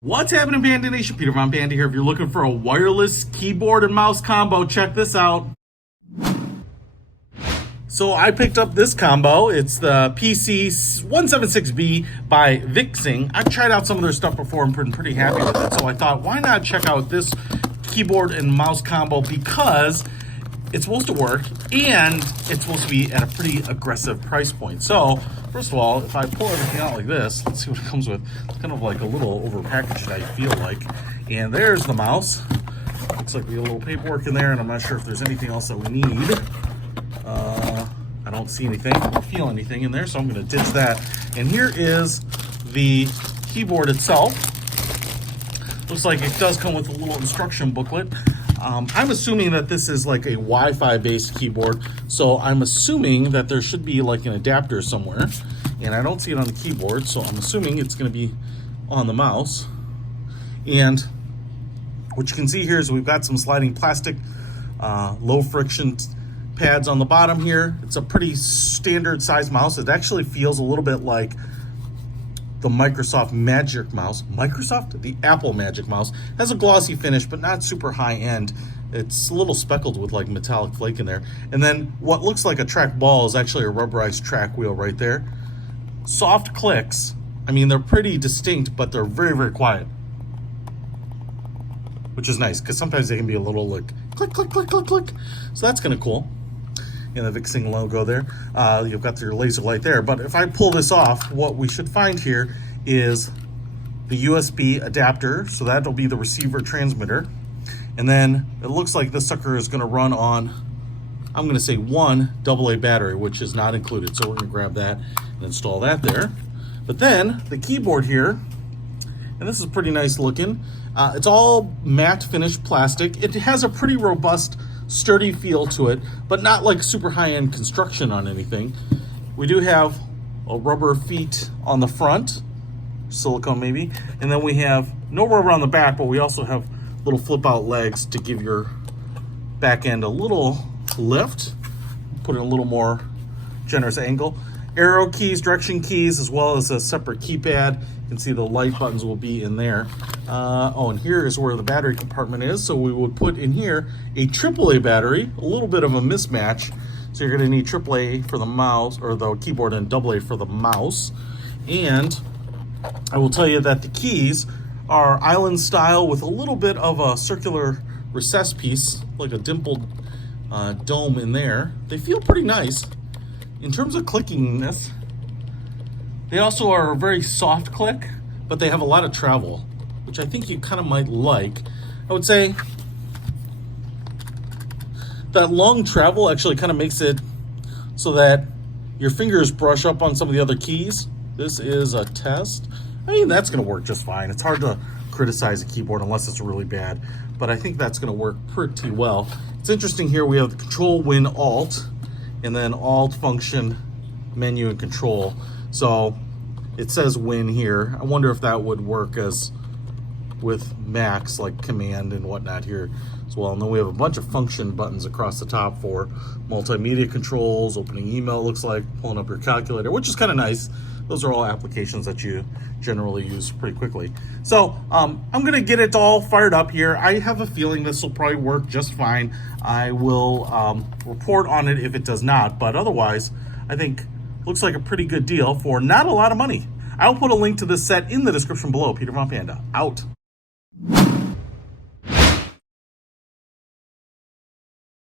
What's happening, Panda Nation? Peter Von Panda here. If you're looking for a wireless keyboard and mouse combo, check this out. So I picked up this combo. It's the PC176B by VicTsing. I've tried out some of their stuff before and been pretty happy with it. So I thought, why not check out this keyboard and mouse combo, because it's supposed to work and it's supposed to be at a pretty aggressive price point. So first of all, if I pull everything out like this, let's see what it comes with. It's kind of like a little overpackaged, I feel like. And there's the mouse. Looks like we have a little paperwork in there, and I'm not sure if there's anything else that we need. I don't see anything, I don't feel anything in there, so I'm gonna ditch that. And here is the keyboard itself. Looks like it does come with a little instruction booklet. I'm assuming that this is like a Wi-Fi based keyboard, so I'm assuming that there should be like an adapter somewhere, and I don't see it on the keyboard, so I'm assuming it's going to be on the mouse. And what you can see here is we've got some sliding plastic, low friction pads on the bottom here. It's a pretty standard size mouse. It actually feels a little bit like the Microsoft Magic Mouse. The Apple Magic Mouse has a glossy finish, but not super high end. It's a little speckled with like metallic flake in there. And then what looks like a track ball is actually a rubberized track wheel right there. Soft clicks. I mean, they're pretty distinct, but they're very, very quiet, which is nice because sometimes they can be a little like click, click, click, click, click. So that's kind of cool. And the VicTsing logo there. You've got your laser light there. But if I pull this off, what we should find here is the USB adapter. So that'll be the receiver transmitter. And then it looks like this sucker is going to run on, I'm going to say, one AA battery, which is not included. So we're going to grab that and install that there. But then the keyboard here, and this is pretty nice looking. It's all matte finished plastic. It has a pretty robust, sturdy feel to it, but not like super high-end construction on anything. We do have a rubber feet on the front, silicone maybe, and then we have no rubber on the back, but we also have little flip-out legs to give your back end a little lift, put it in a little more generous angle. Arrow keys, direction keys, as well as a separate keypad. You can see the light buttons will be in there. And here is where the battery compartment is. So we would put in here a AAA battery, a little bit of a mismatch. So you're gonna need AAA for the mouse, or the keyboard, and AA for the mouse. And I will tell you that the keys are island style with a little bit of a circular recess piece, like a dimpled dome in there. They feel pretty nice. In terms of clickiness, they also are a very soft click, but they have a lot of travel, which I think you kind of might like. I would say that long travel actually kind of makes it so that your fingers brush up on some of the other keys. This is a test. I mean, that's going to work just fine. It's hard to criticize a keyboard unless it's really bad, but I think that's going to work pretty well. It's interesting here, we have the Control, Win, Alt, and then Alt, Function, Menu, and Control. So it says Win here. I wonder if that would work as with Macs, like Command and whatnot here as well. And then we have a bunch of function buttons across the top for multimedia controls, opening email, looks like, pulling up your calculator, which is kind of nice. Those are all applications that you generally use pretty quickly. So I'm gonna get it all fired up here. I have a feeling this will probably work just fine. I will report on it if it does not, but otherwise, I think looks like a pretty good deal for not a lot of money. I'll put a link to this set in the description below. Peter Von Panda, out.